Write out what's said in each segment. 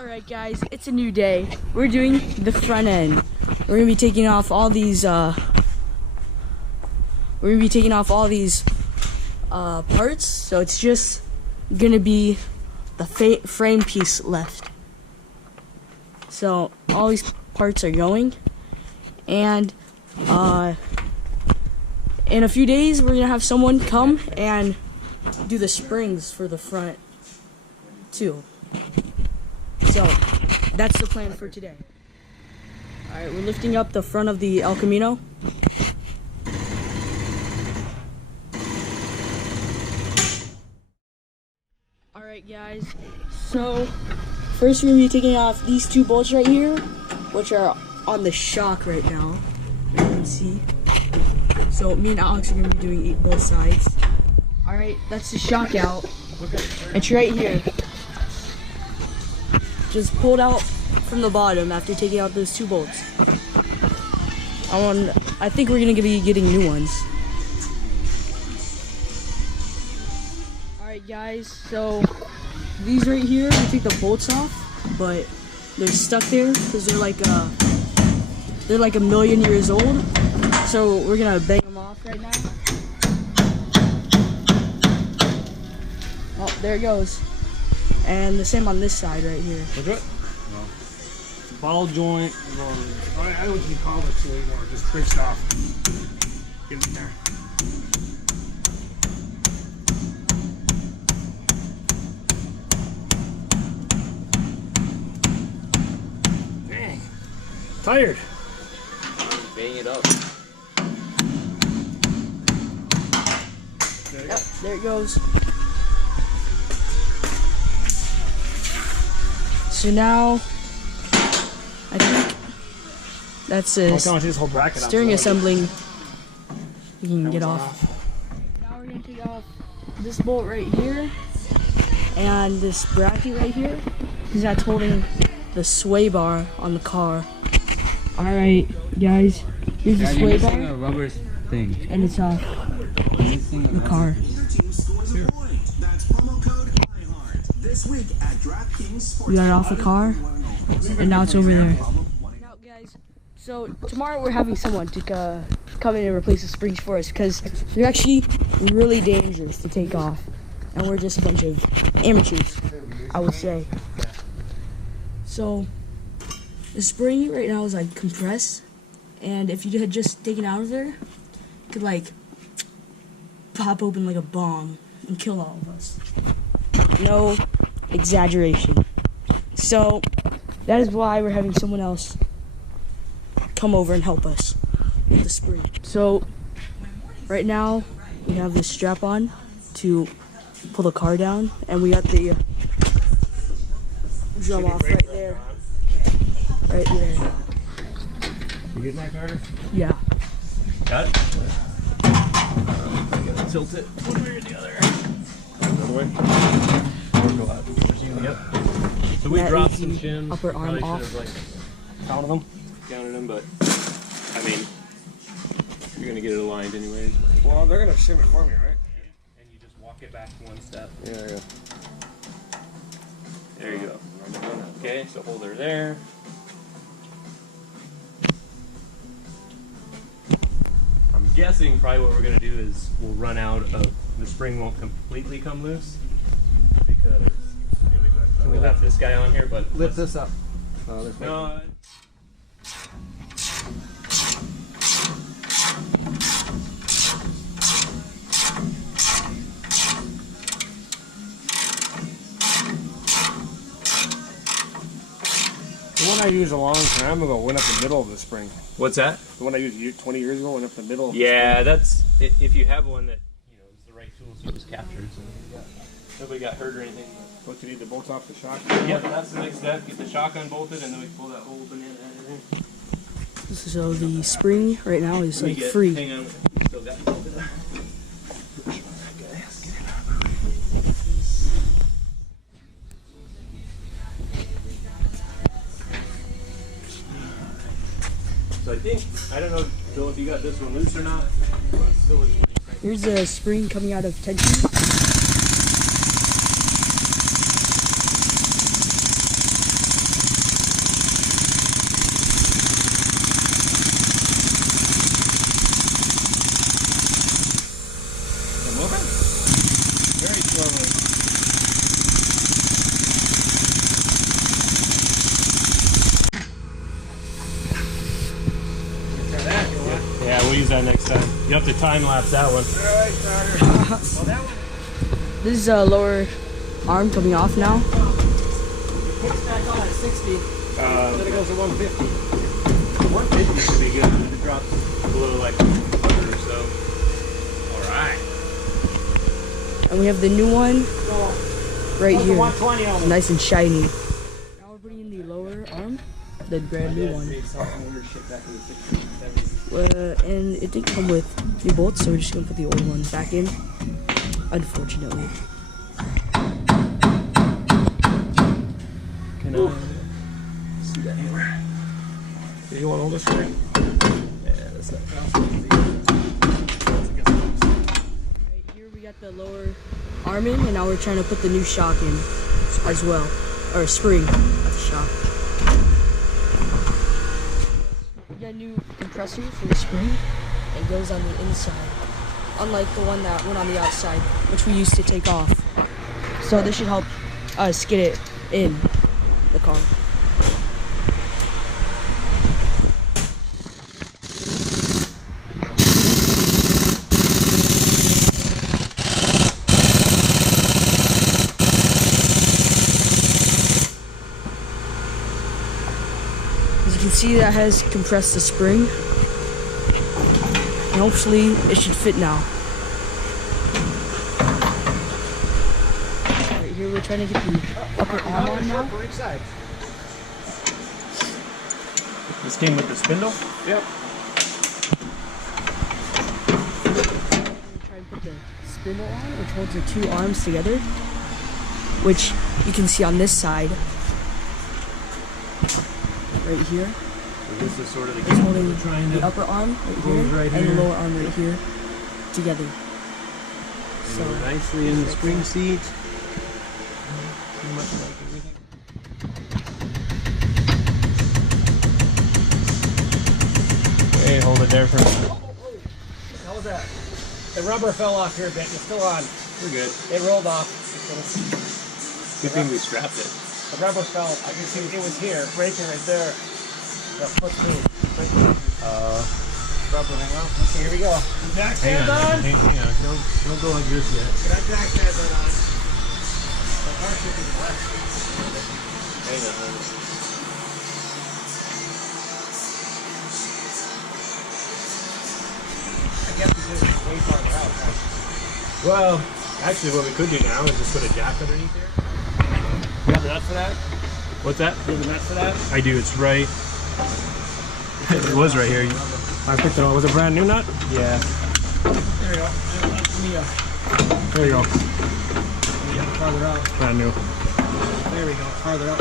Alright guys, it's a new day. We're doing the front end. We're gonna be taking off all these parts, so it's just gonna be the frame piece left. So all these parts are going, and in a few days we're gonna have someone come and do the springs for the front too. So that's the plan for today. Alright, we're lifting up the front of the El Camino. Alright guys, so first we're going to be taking off these two bolts right here, which are on the shock right now, as you can see. So me and Alex are going to be doing both sides. Alright, that's the shock out. It's right here. Just pulled out from the bottom after taking out those two bolts. I think we're going to be getting new ones. Alright guys, so these right here, we take the bolts off, but they're stuck there because they're like a million years old. So we're gonna bang them off right now. Oh, there it goes. And the same on this side right here. What's it? No. Ball joint. I don't even call this anymore. Just twist off. Get in there. Dang. Tired. Bang it up. Yep, there it goes. So now, I think that's a steering assembling you can get off. Now we're going to take off this bolt right here and this bracket right here because that's holding the sway bar on the car. Alright guys, here's the sway bar a rubber thing. and it's off the car. We got it off the car, and now it's over there. Now, guys, so tomorrow we're having someone to come in and replace the springs for us because they're actually really dangerous to take off, and we're just a bunch of amateurs, I would say. So the spring right now is like compressed, and if you had just taken it out of there, it could like pop open like a bomb and kill all of us. No exaggeration. So that is why we're having someone else come over and help us with the spring. So right now we have this strap on to pull the car down, and we got the drum off right there. Right there. You get that, Carter? Yeah. Got it? Tilt it one way or the other. Another way? Yep. So we dropped some shims. Upper arm Probably off. should have counted them, but I mean, you're gonna get it aligned anyways. Well, they're gonna shim it for me, right? And you just walk it back one step. Yeah. There you go. Okay, so hold her there. I'm guessing probably what we're gonna do is we'll run out of the spring won't completely come loose because we'll have this guy on here, but Lift this up. no. The one I used a long time ago went up the middle of the spring. What's that? The one I used 20 years ago went up the middle of the Yeah, that's if you have one that is the right tool, so it was captured. So nobody got hurt or anything. What, you need the bolts off the shock? Yep, that's the next step. Get the shock unbolted, and then we pull that whole banana out of there. So the spring right now is like free. Hang on, still got bolted. So I think, I don't know, Bill, if you got this one loose or not. Here's a spring coming out of tension. that next time. You have to time lapse that one. Alright, Connor. Well, that one. This is a lower arm coming off now. It kicks back on at 60. Then it goes to 150. 150 should be good. If it drops below like 100 or so. Alright. And we have the new one right here. 120 on It's nice and shiny. Now we're putting in the lower arm, the brand new one. And it did come with new bolts, so we're just gonna put the old one back in. Unfortunately. Can I see that hammer? Do you want to hold this right? Yeah, that's not Right here we got the lower arm in, and now we're trying to put the new shock in as well. Or spring, not the shock. We got a new compressor for the spring. It goes on the inside, unlike the one that went on the outside, which we used to take off. So this should help us get it in the car. As you can see, that has compressed the spring. And hopefully it should fit now. Right here we're trying to get the upper arm on now. This came with the spindle? Yep. Try and put the spindle on, which holds the two arms together, which you can see on this side, right here. So this is sort of the It's holding trying the to upper arm right goes here right and here. the lower arm right here together. so nicely in the spring seat. Pretty much like everything. Okay, hold it there for a minute. How was that? The rubber fell off here a bit. It's still on. We're good. It rolled off. Good thing we strapped it. The rubber fell. I can see it was here, breaking right there. The foot through. Rubber hang off. Okay, here we go. Jack Hang stands on. on. Hang on. Don't go like this yet. Get that jack stands on. The car should be left. Hang on. I guess we just way farther out. Huh? Well, actually what we could do now is just put a jack underneath here. You have the nuts for that? What's that? You have the nuts for that? I do. It's right. It was right here. I picked it up. Was it a brand new nut? Yeah. There you go. There you go. Farther out. Brand new. There we go. Farther out.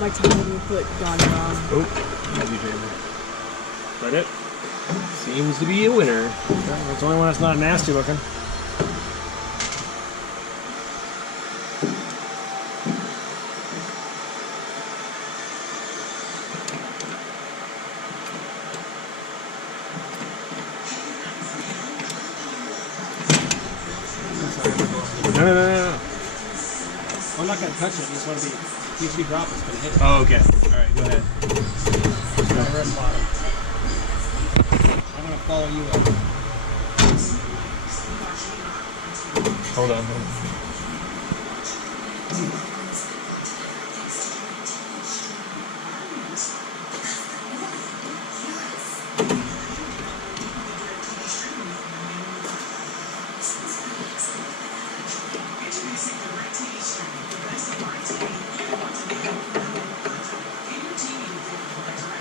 My tiny foot gone wrong. Oh, easy favor. But it seems to be a winner. That's the only one that's not nasty looking. No. I'm not going to touch it. I just want to be, each drop is going to hit it. Oh, okay. All right, go ahead. The rest bottom. I'm going to follow you up. Hold on.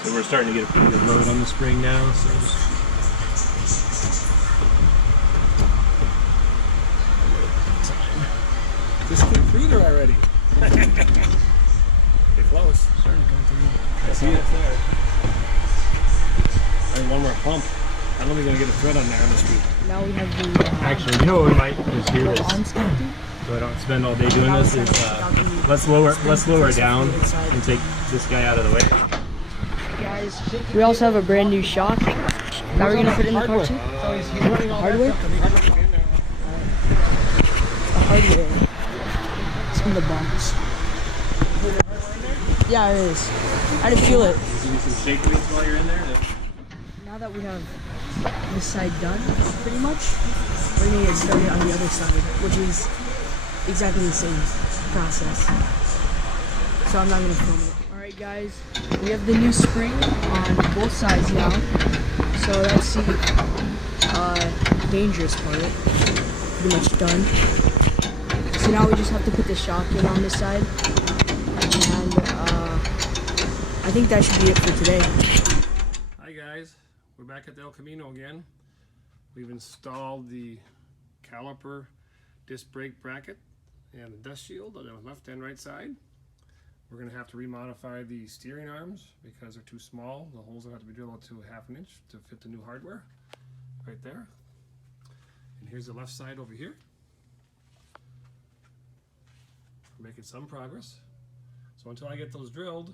So we're starting to get a pretty good load on the spring now. So just This came through there already. Get close. starting to come through. I see it there. I need one more pump. I don't think I'm going to get a thread on there on this week. Now we have the Actually, you know what we might just do little this, arms connected. so I don't spend all day doing this. Is let's lower it down and take this guy out of the way. Guys, we also have a brand new shock that we're gonna put in the car too. Hardware? The hardware. It's in the box. Yeah, it is. I didn't feel it. Give me some shake weights while you're in there. Now that we have this side done, pretty much, we're gonna get started on the other side, which is exactly the same process. So I'm not gonna film it. Alright guys, we have the new spring on both sides now. So that's the dangerous part. Pretty much done. So now we just have to put the shock in on this side. And I think that should be it for today. Hi guys, we're back at the El Camino again. We've installed the caliper disc brake bracket and the dust shield on the left and right side. We're going to have to remodify the steering arms because they're too small. The holes will have to be drilled to 1/2 inch to fit the new hardware right there. And here's the left side over here. We're making some progress. So until I get those drilled,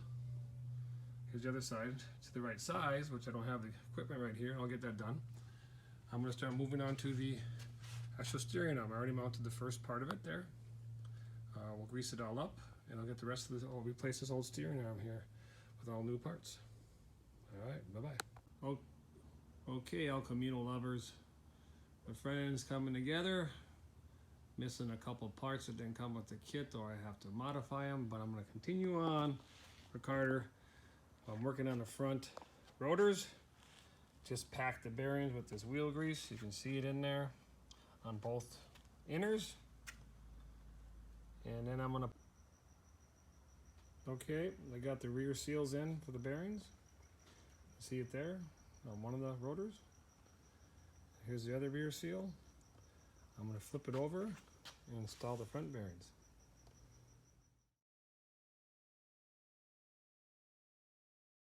here's the other side to the right size, which I don't have the equipment right here. I'll get that done. I'm going to start moving on to the actual steering arm. I already mounted the first part of it there. We'll grease it all up, and I'll get the rest of this. I'll replace this old steering arm here with all new parts. All right, bye-bye. Oh, okay, El Camino lovers. My friends coming together. Missing a couple parts that didn't come with the kit, or I have to modify them, but I'm going to continue on for Carter. I'm working on the front rotors. Just packed the bearings with this wheel grease. You can see it in there on both inners. And then I'm gonna, okay, I got the rear seals in for the bearings. See it there on one of the rotors. Here's the other rear seal. I'm gonna flip it over and install the front bearings.